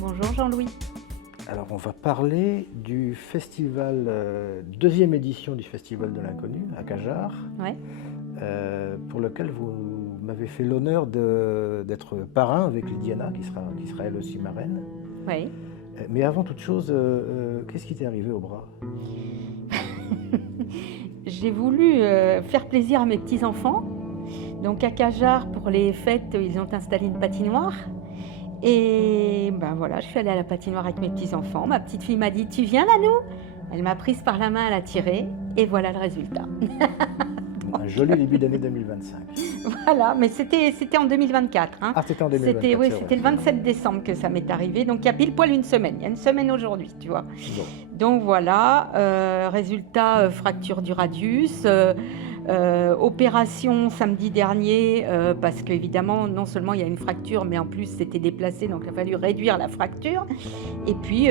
Bonjour Jean-Louis. Alors, on va parler du festival, deuxième édition du Festival de l'Inconnu à Cajar, Ouais. pour lequel vous m'avez fait l'honneur d'être parrain avec Lydiana, qui sera elle aussi marraine. Ouais. Mais avant toute chose, qu'est-ce qui t'est arrivé au bras? J'ai voulu faire plaisir à mes petits-enfants. Donc à Cajar, pour les fêtes, ils ont installé une patinoire. Et ben voilà, je suis allée à la patinoire avec mes petits-enfants. Ma petite fille m'a dit: Tu viens, Nanou? Elle m'a prise par la main, elle a tiré. Et voilà le résultat. Un joli début d'année 2025. Voilà, mais c'était en 2024. Hein. Ah, c'était en 2024, C'était, oui, c'est vrai. c'était le 27 décembre que ça m'est arrivé. Donc il y a pile poil une semaine. Il y a une semaine aujourd'hui, tu vois. Bon. Donc voilà, résultat, fracture du radius, opération samedi dernier, parce qu'évidemment, non seulement il y a une fracture, mais en plus c'était déplacé, donc il a fallu réduire la fracture. Et puis,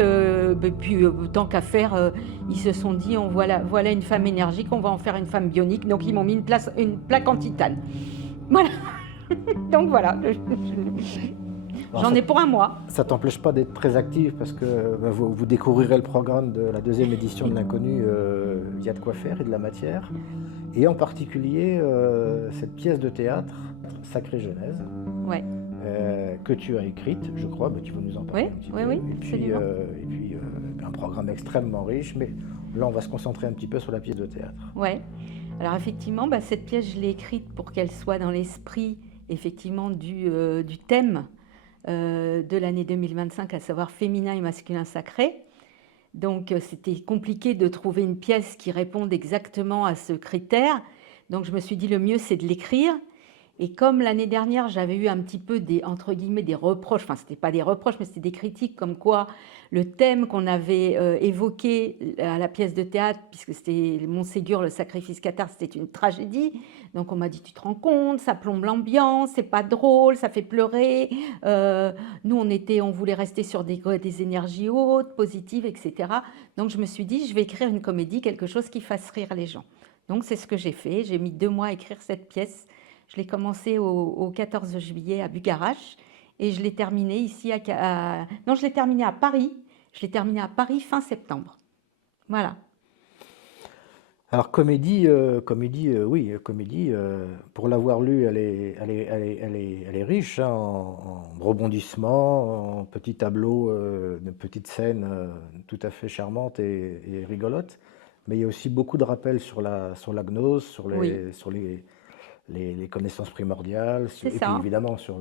tant qu'à faire, ils se sont dit, voilà une femme énergique, on va en faire une femme bionique. Donc ils m'ont mis une plaque en titane. Voilà. Donc voilà, j'en ai pour un mois. Ça t'empêche pas d'être très active parce que vous découvrirez le programme de la deuxième édition de l'Inconnu. Il y a de quoi faire et de la matière. Et en particulier cette pièce de théâtre, Sacrée Genèse, Ouais. que tu as écrite, je crois, mais tu vas nous en parler Oui, un petit oui, peu. oui, Et puis, absolument. un programme extrêmement riche, mais là on va se concentrer un petit peu sur la pièce de théâtre. Ouais. Alors effectivement, cette pièce, je l'ai écrite pour qu'elle soit dans l'esprit effectivement du thème de l'année 2025, à savoir féminin et masculin sacré. Donc c'était compliqué de trouver une pièce qui réponde exactement à ce critère. Donc je me suis dit le mieux c'est de l'écrire. Et comme l'année dernière, j'avais eu un petit peu entre guillemets, des reproches, enfin, c'était pas des reproches, mais c'était des critiques, comme quoi le thème qu'on avait évoqué à la pièce de théâtre, puisque c'était Montségur, le sacrifice cathare, c'était une tragédie. Donc on m'a dit, tu te rends compte, ça plombe l'ambiance, c'est pas drôle, ça fait pleurer. Nous, on voulait rester sur des énergies hautes, positives, etc. Donc je me suis dit, je vais écrire une comédie, quelque chose qui fasse rire les gens. Donc c'est ce que j'ai fait. J'ai mis 2 mois à écrire cette pièce. Je l'ai commencé au 14 juillet à Bucharest et je l'ai terminé ici non, je l'ai terminé à Paris. Je l'ai terminé à Paris fin septembre. Voilà. Alors oui, comédie. Pour l'avoir lue, elle est riche hein, en rebondissements, en petits tableaux, de petites scènes tout à fait charmantes et rigolotes. Mais il y a aussi beaucoup de rappels sur la gnose, Oui, sur les connaissances primordiales, c'est et puis ça. évidemment sur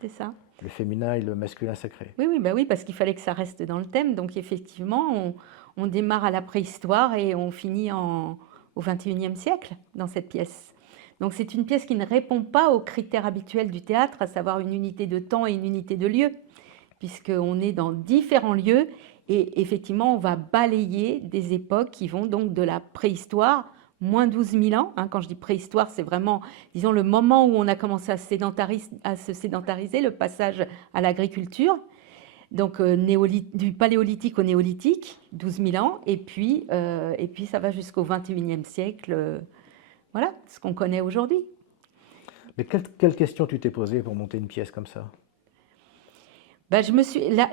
C'est ça. le féminin et le masculin sacré. Oui, oui, oui, parce qu'il fallait que ça reste dans le thème. Donc effectivement, on démarre à la préhistoire et on finit au 21e siècle dans cette pièce. Donc c'est une pièce qui ne répond pas aux critères habituels du théâtre, à savoir une unité de temps et une unité de lieu, puisqu'on est dans différents lieux et effectivement on va balayer des époques qui vont donc de la préhistoire, moins 12 000 ans. Hein, quand je dis préhistoire, c'est vraiment, disons, le moment où on a commencé à se sédentariser, le passage à l'agriculture. Donc du paléolithique au néolithique, 12 000 ans, et puis ça va jusqu'au 21e siècle, voilà, ce qu'on connaît aujourd'hui. Mais quelle question tu t'es posée pour monter une pièce comme ça?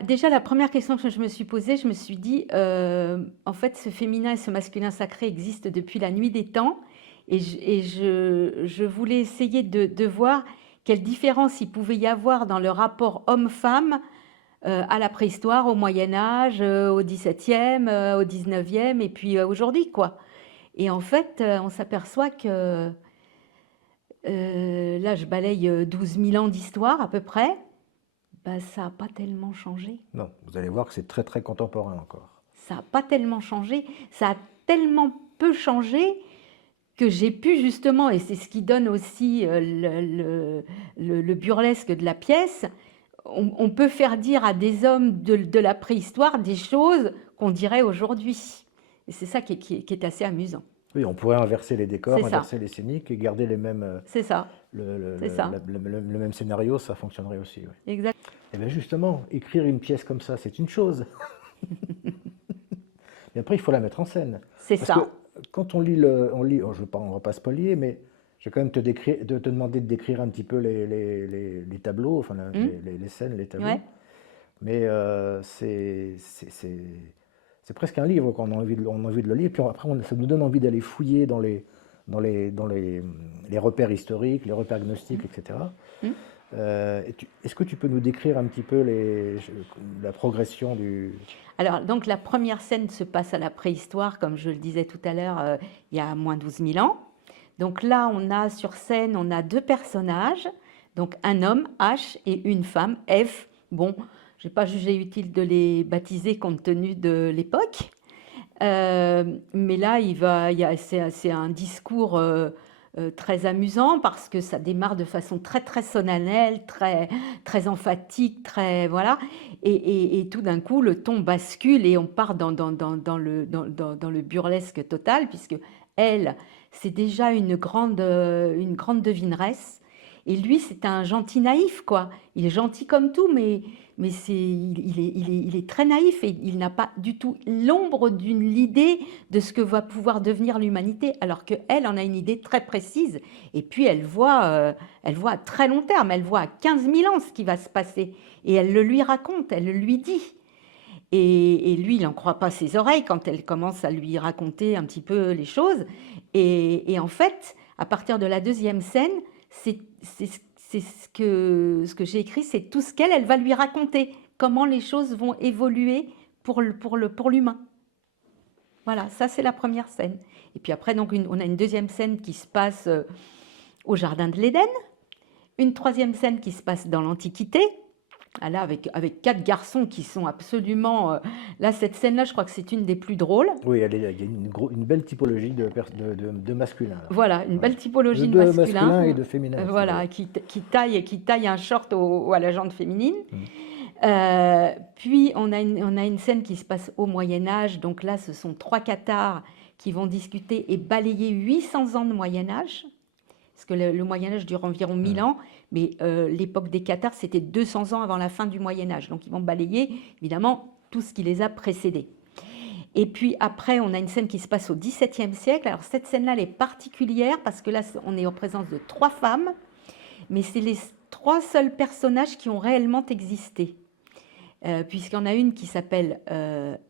Déjà, la première question que je me suis posée, je me suis dit, en fait, ce féminin et ce masculin sacré existent depuis la nuit des temps, et je voulais essayer de voir quelle différence il pouvait y avoir dans le rapport homme-femme à la préhistoire, au Moyen-Âge, au XVIIe, au XIXe, et puis aujourd'hui, quoi. Et en fait, on s'aperçoit que là, je balaye 12 000 ans d'histoire à peu près. Ça n'a pas tellement changé. Non, vous allez voir que c'est très très contemporain encore. Ça n'a pas tellement changé. Ça a tellement peu changé que j'ai pu justement, et c'est ce qui donne aussi le burlesque de la pièce, on peut faire dire à des hommes de la préhistoire des choses qu'on dirait aujourd'hui. Et c'est ça qui est assez amusant. Oui, on pourrait inverser les décors, C'est ça, inverser les scéniques et garder les mêmes, c'est ça, c'est ça. le même scénario, ça fonctionnerait aussi. Oui. Exact. Et bien justement, écrire une pièce comme ça, c'est une chose. Mais après, il faut la mettre en scène. C'est Parce que ça. quand on va pas spoiler, mais je vais quand même te demander de décrire un petit peu les tableaux, enfin Hum. les scènes, les tableaux. Ouais. mais c'est presque un livre, qu'on a envie on a envie de le lire, puis après ça nous donne envie d'aller fouiller dans les repères historiques, les repères gnostiques, etc. Mm. Est-ce que tu peux nous décrire un petit peu la progression du... Alors, donc la première scène se passe à la préhistoire, comme je le disais tout à l'heure, il y a moins 12 000 ans. Donc là, on a sur scène, on a deux personnages, donc un homme, H, et une femme, F. Bon, je n'ai pas jugé utile de les baptiser compte tenu de l'époque. Mais là, c'est un discours très amusant parce que ça démarre de façon très très solennelle, très très emphatique, très voilà, et tout d'un coup le ton bascule et on part dans le burlesque total puisque elle, c'est déjà une grande devineresse. Et lui, c'est un gentil naïf, quoi. Il est gentil comme tout, mais il est très naïf et il n'a pas du tout l'ombre d'une idée de ce que va pouvoir devenir l'humanité, alors qu'elle en a une idée très précise. Et puis, elle voit à très long terme, elle voit à 15 000 ans ce qui va se passer. Et elle le lui raconte, elle le lui dit. Et lui, il n'en croit pas ses oreilles quand elle commence à lui raconter un petit peu les choses. Et en fait, à partir de la deuxième scène, c'est ce que j'ai écrit, c'est tout ce qu'elle va lui raconter, comment les choses vont évoluer pour l'humain. Voilà, ça c'est la première scène. Et puis après, donc, on a une deuxième scène qui se passe au Jardin de l'Éden, une troisième scène qui se passe dans l'Antiquité, là, avec 4 garçons qui sont absolument... là, cette scène-là, je crois que c'est une des plus drôles. Oui, il y a une belle typologie de masculin. Là. Voilà, une belle typologie de masculin. masculin et de féminin. Voilà, qui taille un short à la jante féminine. Puis, on a une scène qui se passe au Moyen-Âge. Donc là, ce sont 3 cathares qui vont discuter et balayer 800 ans de Moyen-Âge. Parce que le Moyen-Âge dure environ 1000 ans, mais l'époque des cathares, c'était 200 ans avant la fin du Moyen-Âge. Donc, ils vont balayer, évidemment, tout ce qui les a précédés. Et puis après, on a une scène qui se passe au XVIIe siècle. Alors, cette scène-là, elle est particulière parce que là, on est en présence de 3 femmes, mais c'est les 3 seuls personnages qui ont réellement existé. Puisqu'il y en a une qui s'appelle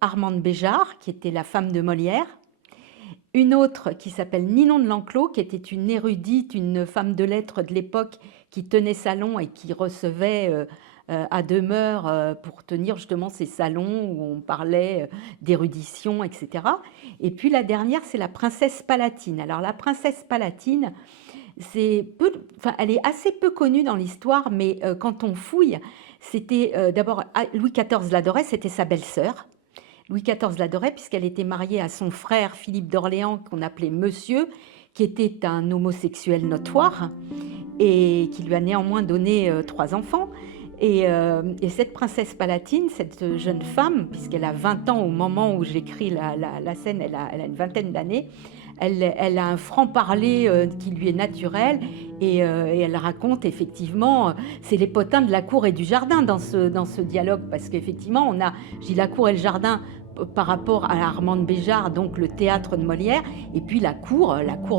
Armande Béjart, qui était la femme de Molière. Une autre qui s'appelle Ninon de L'Enclos, qui était une érudite, une femme de lettres de l'époque qui tenait salon et qui recevait à demeure pour tenir justement ces salons où on parlait d'érudition, etc. Et puis la dernière, c'est la princesse Palatine. Alors la princesse Palatine, elle est assez peu connue dans l'histoire, mais quand on fouille, c'était d'abord Louis XIV l'adorait, c'était sa belle-sœur. Louis XIV l'adorait puisqu'elle était mariée à son frère Philippe d'Orléans, qu'on appelait Monsieur, qui était un homosexuel notoire et qui lui a néanmoins donné 3 enfants. Et cette princesse Palatine, cette jeune femme, puisqu'elle a 20 ans au moment où j'écris la scène, elle a une vingtaine d'années, elle a un franc-parler qui lui est naturel et elle raconte effectivement, c'est les potins de la cour et du jardin dans ce dialogue, parce qu'effectivement, j'ai la cour et le jardin par rapport à Armande Béjart, donc le théâtre de Molière, et puis la cour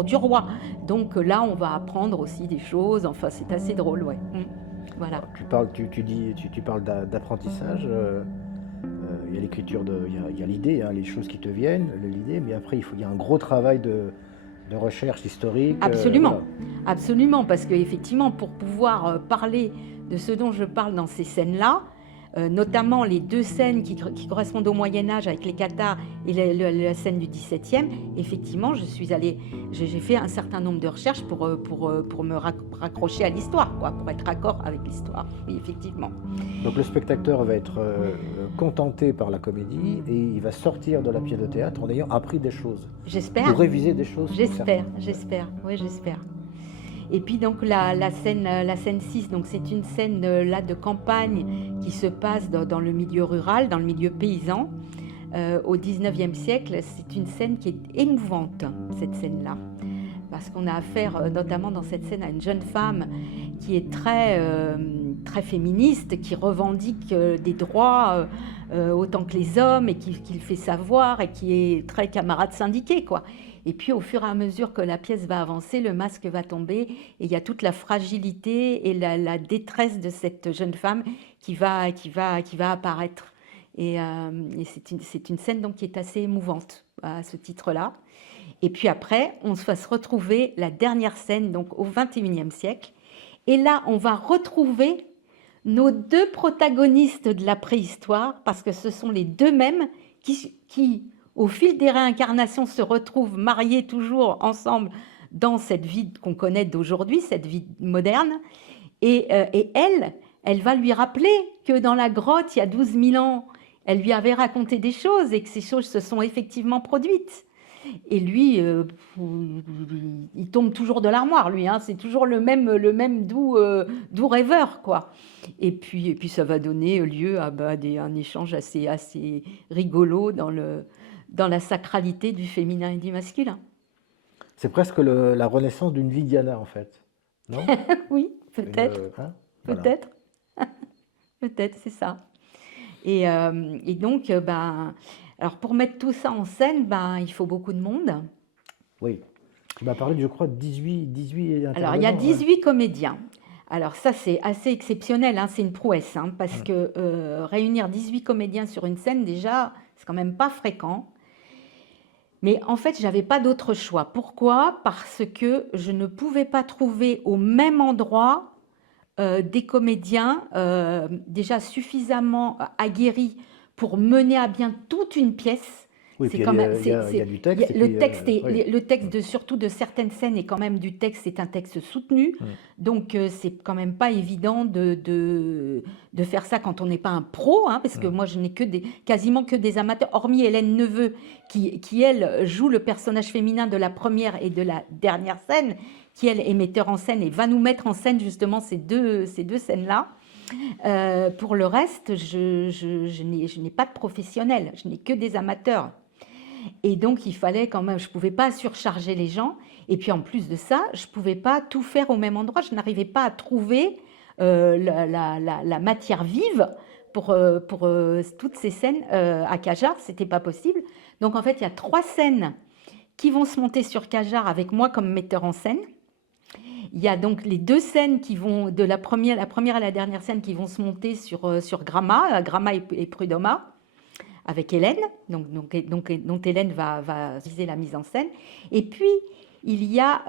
du roi. Donc là, on va apprendre aussi des choses, enfin c'est assez drôle, ouais. Voilà. Tu parles d'apprentissage. Il y a l'écriture, il y a l'idée, hein, les choses qui te viennent, l'idée, mais après il y a un gros travail de recherche historique. Absolument, Voilà. absolument, parce qu'effectivement, pour pouvoir parler de ce dont je parle dans ces scènes-là, notamment les 2 scènes qui correspondent au Moyen-Âge avec les cathares et la scène du XVIIe, effectivement, j'ai fait un certain nombre de recherches pour me raccrocher à l'histoire, quoi, pour être raccord avec l'histoire, oui, effectivement. Donc le spectateur va être contenté par la comédie et il va sortir de la pièce de théâtre en ayant appris des choses. J'espère. Ou révisé des choses. J'espère, oui, j'espère. Et puis donc la scène 6, donc c'est une scène là de campagne qui se passe dans le milieu rural, dans le milieu paysan. Au 19e siècle, c'est une scène qui est émouvante, cette scène-là. Parce qu'on a affaire, notamment dans cette scène, à une jeune femme qui est très féministe, qui revendique des droits autant que les hommes et qui le fait savoir et qui est très camarade syndiqué, quoi. Et puis au fur et à mesure que la pièce va avancer, le masque va tomber et il y a toute la fragilité et la détresse de cette jeune femme qui va apparaître. Et c'est une scène donc qui est assez émouvante à ce titre-là. Et puis après, on va se retrouver la dernière scène donc au XXIe siècle. Et là, on va retrouver nos deux protagonistes de la préhistoire, parce que ce sont les deux mêmes qui, au fil des réincarnations, se retrouvent mariés toujours ensemble dans cette vie qu'on connaît d'aujourd'hui, cette vie moderne. Et elle va lui rappeler que dans la grotte, il y a 12 000 ans, elle lui avait raconté des choses et que ces choses se sont effectivement produites. Et lui, il tombe toujours de l'armoire, lui. Hein. C'est toujours le même doux rêveur, quoi. Et puis ça va donner lieu à un échange assez rigolo dans la sacralité du féminin et du masculin. C'est presque la renaissance d'une vie Diana, en fait. Non? Oui, peut-être. Hein, voilà. Peut-être. Peut-être, c'est ça. Et donc, alors pour mettre tout ça en scène, il faut beaucoup de monde. Oui. Tu m'as parlé, je crois, de 18 Alors, il y a intervenants, 18 comédiens. Alors ça, c'est assez exceptionnel, hein, c'est une prouesse, hein, parce que réunir 18 comédiens sur une scène, déjà, c'est quand même pas fréquent. Mais en fait, j'avais pas d'autre choix. Pourquoi? Parce que je ne pouvais pas trouver au même endroit des comédiens déjà suffisamment aguerris pour mener à bien toute une pièce. Oui, C'est puis quand même, il y a du texte. le texte surtout de certaines scènes est quand même du texte, c'est un texte soutenu. Donc c'est quand même pas évident de faire ça quand on n'est pas un pro, hein, parce que moi je n'ai quasiment que des amateurs, hormis Hélène Neveu qui elle joue le personnage féminin de la première et de la dernière scène, qui elle est metteur en scène et va nous mettre en scène justement ces deux scènes-là. Pour le reste, je n'ai pas de professionnels, je n'ai que des amateurs. Et donc, il fallait quand même, je ne pouvais pas surcharger les gens. Et puis, en plus de ça, je ne pouvais pas tout faire au même endroit. Je n'arrivais pas à trouver la matière vive pour toutes ces scènes à Cajar. Ce n'était pas possible. Donc, en fait, il y a 3 scènes qui vont se monter sur Cajar avec moi comme metteur en scène. Il y a donc les 2 scènes qui vont, de la première et la dernière scène, qui vont se monter sur Gramma et Prud'Homme, avec Hélène, dont Hélène va viser la mise en scène. Et puis, il y a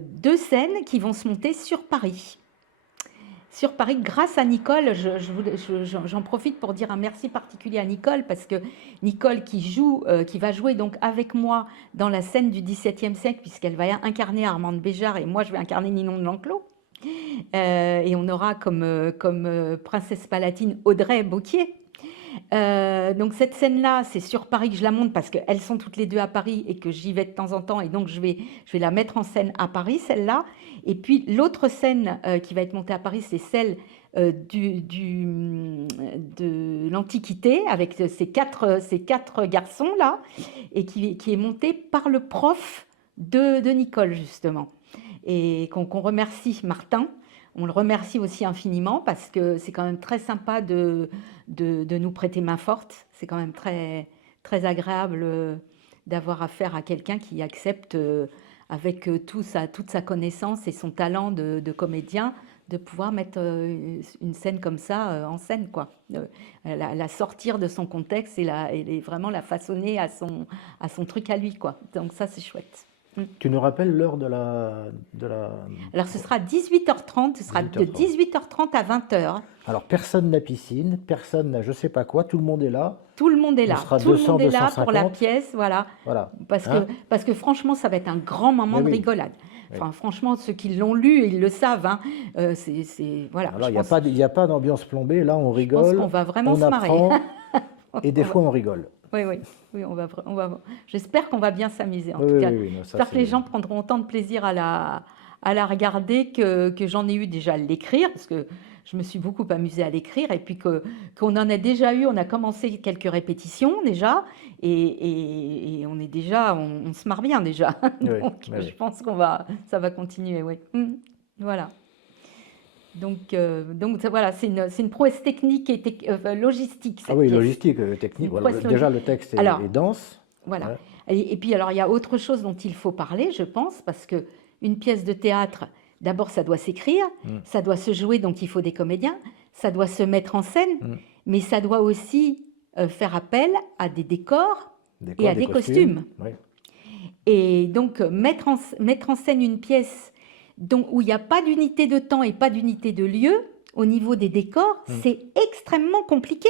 2 scènes qui vont se monter sur Paris. Sur Paris, grâce à Nicole, j'en profite pour dire un merci particulier à Nicole, parce que Nicole qui va jouer donc avec moi dans la scène du XVIIe siècle, puisqu'elle va incarner Armande Béjart et moi je vais incarner Ninon de l'Enclos. Et on aura comme princesse palatine Audrey Bauquier. Donc cette scène-là, c'est sur Paris que je la monte parce qu'elles sont toutes les 2 à Paris et que j'y vais de temps en temps, et donc je vais la mettre en scène à Paris, celle-là. Et puis l'autre scène qui va être montée à Paris, c'est celle de l'Antiquité, avec ces quatre garçons-là, et qui est montée par le prof de Nicole, justement. Et qu'on remercie, Martin. On le remercie aussi infiniment parce que c'est quand même très sympa de nous prêter main forte. C'est quand même très, très agréable d'avoir affaire à quelqu'un qui accepte, avec toute sa connaissance et son talent de comédien, de pouvoir mettre une scène comme ça en scène, quoi. La sortir de son contexte et vraiment la façonner à son truc à lui, quoi. Donc ça, c'est chouette. Tu nous rappelles l'heure de la... Alors, ce sera 18h30, ce sera de 18h30 à 20h. Alors, personne n'a piscine, personne n'a je sais pas quoi, tout le monde est là. Tout le monde est là. Tout le monde est là pour la pièce, voilà. Parce que franchement, ça va être un grand moment de rigolade. Enfin, franchement, ceux qui l'ont lu, ils le savent. Hein. Voilà. Alors, il n'y a pas d'ambiance plombée, là, on rigole. Je pense qu'on va vraiment se marrer. Et des fois, on rigole. Oui, on va. J'espère qu'on va bien s'amuser. En tout cas, j'espère que les gens prendront autant de plaisir à la regarder que j'en ai eu déjà à l'écrire, parce que je me suis beaucoup amusée à l'écrire, et puis qu'on en a déjà eu. On a commencé quelques répétitions déjà, et on est déjà, on se marre bien déjà. Donc, je pense ça va continuer. Oui. Voilà. Donc voilà, c'est une prouesse technique et logistique, Ah cette oui, pièce. logistique, technique. Une Voilà. prouesse Déjà, logistique. le texte Alors, est dense. voilà. Ouais. Et puis alors, il y a autre chose dont il faut parler, je pense, parce que une pièce de théâtre, d'abord, ça doit s'écrire, ça doit se jouer, donc il faut des comédiens, ça doit se mettre en scène, mais ça doit aussi faire appel à des décors et à des costumes. Oui. Et donc, mettre en scène une pièce où il n'y a pas d'unité de temps et pas d'unité de lieu, au niveau des décors, c'est extrêmement compliqué.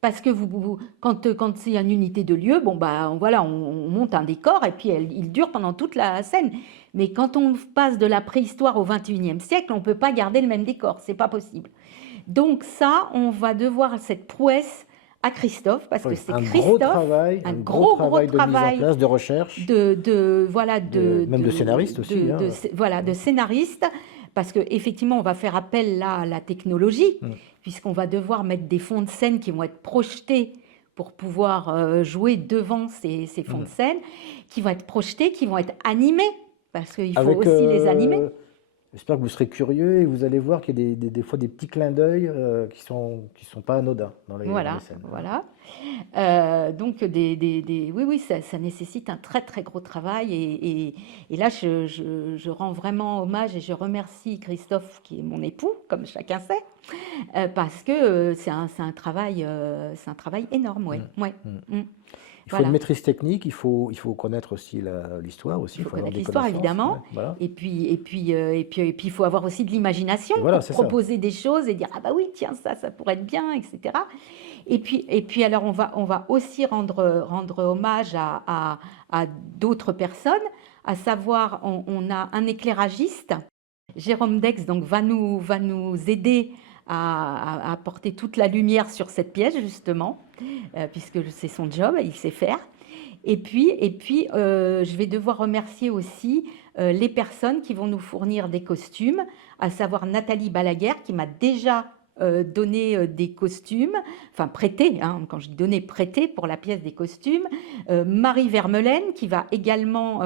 Parce que quand il y a une unité de lieu, bon bah voilà, on monte un décor et puis il dure pendant toute la scène. Mais quand on passe de la préhistoire au XXIe siècle, on ne peut pas garder le même décor, c'est pas possible. Donc ça, on va devoir cette prouesse à Christophe, parce que c'est Christophe, un gros travail de mise en place, de recherche, même de scénariste aussi, de scénariste, parce que effectivement, on va faire appel là à la technologie, puisqu'on va devoir mettre des fonds de scène qui vont être projetés pour pouvoir jouer devant ces fonds de scène, qui vont être projetés, qui vont être animés, parce qu'il faut aussi les animer. J'espère que vous serez curieux et vous allez voir qu'il y a des fois des petits clins d'œil qui sont pas anodins dans les scènes. Voilà. Donc, oui, ça nécessite un très, très gros travail. Et là, je rends vraiment hommage et je remercie Christophe, qui est mon époux, comme chacun sait, parce que c'est un travail énorme. Ouais. Il faut une maîtrise technique, il faut connaître aussi l'histoire aussi. Il faut connaître l'histoire, évidemment. Voilà. Et puis, il faut avoir aussi de l'imagination pour proposer des choses et dire « Ah bah oui, tiens, ça pourrait être bien, etc. » Et puis alors, on va aussi rendre hommage à d'autres personnes, à savoir, on a un éclairagiste, Jérôme Dex, donc va nous aider à apporter toute la lumière sur cette pièce, justement, puisque c'est son job, il sait faire. Et puis je vais devoir remercier aussi les personnes qui vont nous fournir des costumes, à savoir Nathalie Balaguer, qui m'a déjà donné des costumes, enfin prêté, quand je dis donné, prêté pour la pièce des costumes, Marie Vermelaine qui m'a également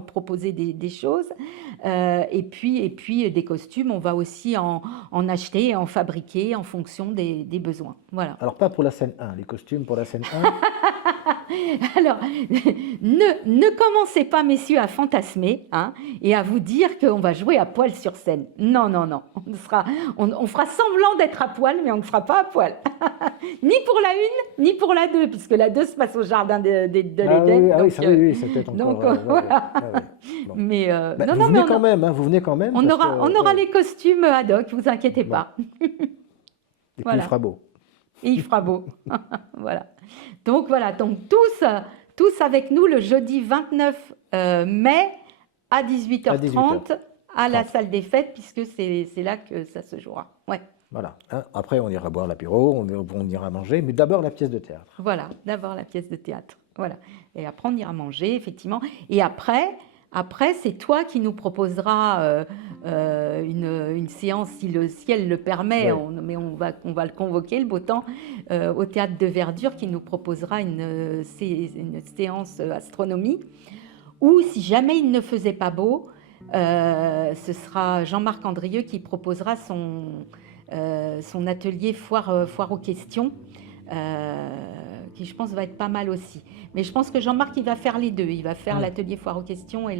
proposé des choses, et puis des costumes, on va aussi en acheter et en fabriquer en fonction des besoins. Voilà. Alors pas pour la scène 1, les costumes pour la scène 1. Alors, ne commencez pas, messieurs, à fantasmer et à vous dire qu'on va jouer à poil sur scène. Non. On fera semblant d'être à poil, mais on ne fera pas à poil. Ni pour la 1, ni pour la 2, puisque la 2 se passe au jardin de l'Éden. Oui, c'est peut-être encore... Donc, voilà. Bon. Mais, vous venez quand même. On aura les costumes ad hoc, vous inquiétez pas. Et puis il fera beau. Et il fera beau. Voilà. Donc tous avec nous le jeudi 29 mai à 18h30 à la salle des fêtes, puisque c'est là que ça se jouera. Ouais. Voilà. Après, on ira boire l'apéro, on ira manger, mais d'abord la pièce de théâtre. Voilà, d'abord la pièce de théâtre. Voilà. Et après, on ira manger, effectivement. Et après, c'est toi qui nous proposeras une séance, si le ciel le permet, mais on va le convoquer, le beau temps, au Théâtre de Verdure, qui nous proposera une séance astronomie. Ou si jamais il ne faisait pas beau, ce sera Jean-Marc Andrieux qui proposera son atelier foire aux questions, qui je pense va être pas mal aussi. Mais je pense que Jean-Marc, il va faire les deux. Il va faire l'atelier foire aux questions et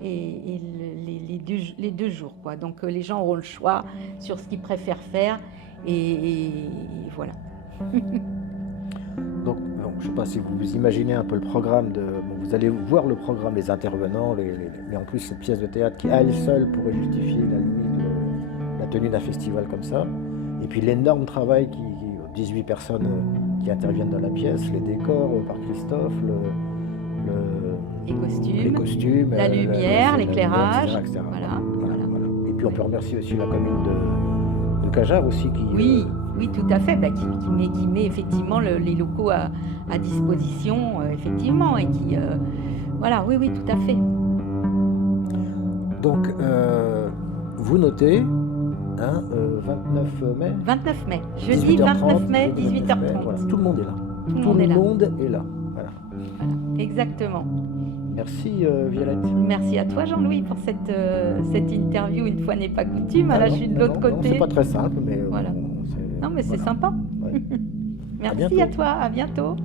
les 2 jours, quoi. Donc les gens auront le choix sur ce qu'ils préfèrent faire et voilà. Donc, je ne sais pas si vous imaginez un peu le programme vous allez voir le programme des intervenants, mais en plus cette pièce de théâtre qui à elle seule pourrait justifier la tenue d'un festival comme ça. Et puis l'énorme travail 18 personnes qui interviennent dans la pièce, les décors par Christophe, les costumes, la lumière, l'éclairage, etc. Voilà. Et puis on peut remercier aussi la commune de Cajarc aussi Oui, tout à fait, qui met effectivement les locaux à disposition, effectivement, et qui voilà, oui, tout à fait. Donc vous notez. 29 mai. 29 mai, jeudi 29 mai, 18h30. Voilà. Tout le monde est là. Tout le monde est là. Voilà. Exactement. Merci Violette. Merci à toi Jean-Louis pour cette interview, une fois n'est pas coutume. Ah Là, non, je suis de non, l'autre non, côté. c'est pas très simple, mais Voilà. bon, Non, mais c'est voilà. sympa. Ouais. Merci bientôt. à toi, à bientôt.